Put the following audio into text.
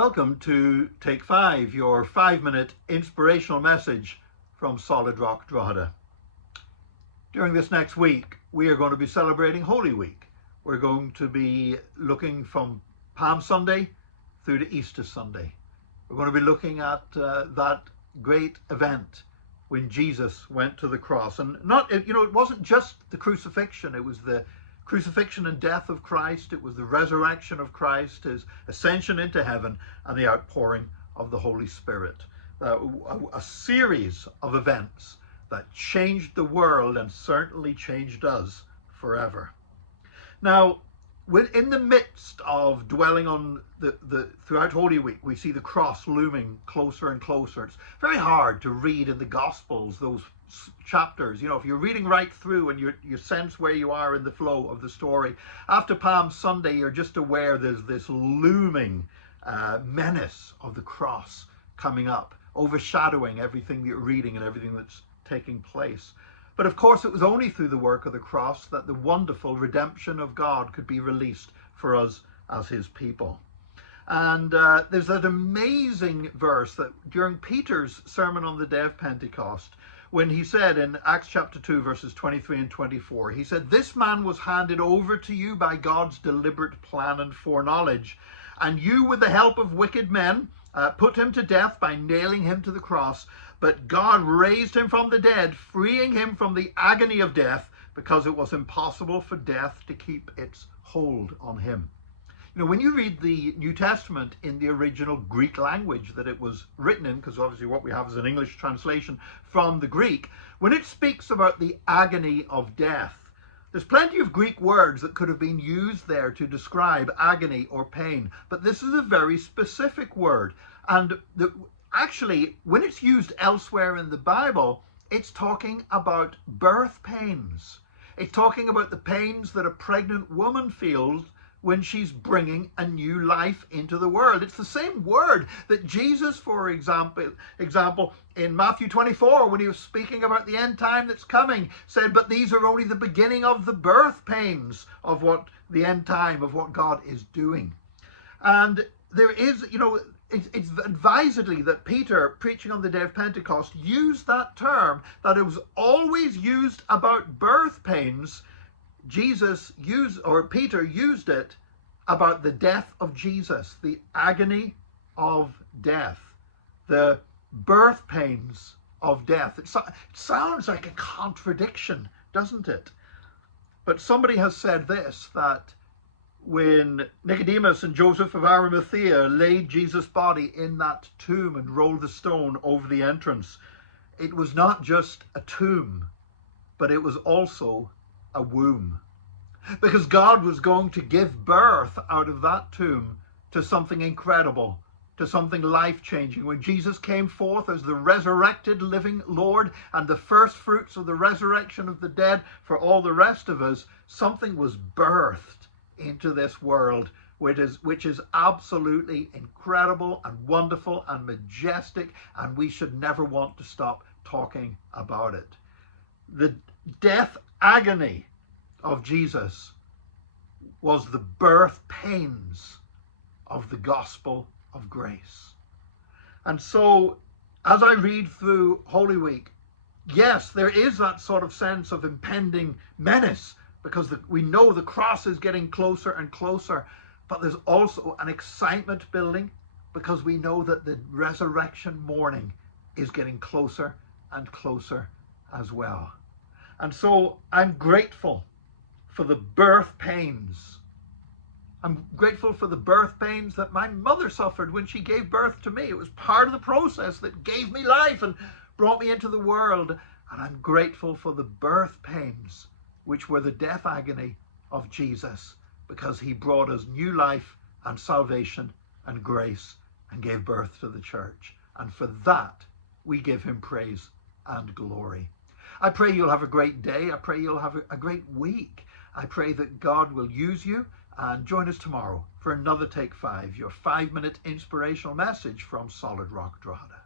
Welcome to Take 5, your 5-minute inspirational message from Solid Rock Drogheda. During this next week, we are going to be celebrating Holy Week. We're going to be looking from Palm Sunday through to Easter Sunday. We're going to be looking at that great event when Jesus went to the cross. And it wasn't just the crucifixion, it was the crucifixion and death of Christ, it was the resurrection of Christ, his ascension into heaven, and the outpouring of the Holy Spirit. A series of events that changed the world and certainly changed us forever. Now, in the midst of dwelling on throughout Holy Week, we see the cross looming closer and closer. It's very hard to read in the Gospels, those chapters. If you're reading right through and you sense where you are in the flow of the story, after Palm Sunday, you're just aware there's this looming menace of the cross coming up, overshadowing everything you're reading and everything that's taking place. But of course, it was only through the work of the cross that the wonderful redemption of God could be released for us as his people. And there's that amazing verse that during Peter's sermon on the day of Pentecost, when he said in Acts chapter 2, verses 23 and 24, he said, "This man was handed over to you by God's deliberate plan and foreknowledge, and you, with the help of wicked men, put him to death by nailing him to the cross. But God raised him from the dead, freeing him from the agony of death, because it was impossible for death to keep its hold on him." When you read the New Testament in the original Greek language that it was written in, because obviously what we have is an English translation from the Greek, when it speaks about the agony of death, there's plenty of Greek words that could have been used there to describe agony or pain, but this is a very specific word. And actually, when it's used elsewhere in the Bible, it's talking about birth pains. It's talking about the pains that a pregnant woman feels when she's bringing a new life into the world. It's the same word that Jesus, for example, in Matthew 24, when he was speaking about the end time that's coming, said, "But these are only the beginning of the birth pains of what the end time, of what God is doing." And there is, it's advisedly that Peter, preaching on the day of Pentecost, used that term, that it was always used about birth pains. Peter used it about the death of Jesus, the agony of death, the birth pains of death. It sounds like a contradiction, doesn't it? But somebody has said this, that when Nicodemus and Joseph of Arimathea laid Jesus' body in that tomb and rolled the stone over the entrance, it was not just a tomb, but it was also a womb. Because God was going to give birth out of that tomb to something incredible, to something life-changing. When Jesus came forth as the resurrected living Lord and the first fruits of the resurrection of the dead for all the rest of us, something was birthed into this world, which is absolutely incredible and wonderful and majestic, and we should never want to stop talking about it. The death agony of Jesus was the birth pains of the gospel of grace. And so, as I read through Holy Week, yes, there is that sort of sense of impending menace, because we know the cross is getting closer and closer, but there's also an excitement building, because we know that the resurrection morning is getting closer and closer as well. And so I'm grateful for the birth pains. I'm grateful for the birth pains that my mother suffered when she gave birth to me. It was part of the process that gave me life and brought me into the world. And I'm grateful for the birth pains, which were the death agony of Jesus, because he brought us new life and salvation and grace and gave birth to the church. And for that, we give him praise and glory. I pray you'll have a great day. I pray you'll have a great week. I pray that God will use you, and join us tomorrow for another Take 5, your 5-minute inspirational message from Solid Rock Drogheda.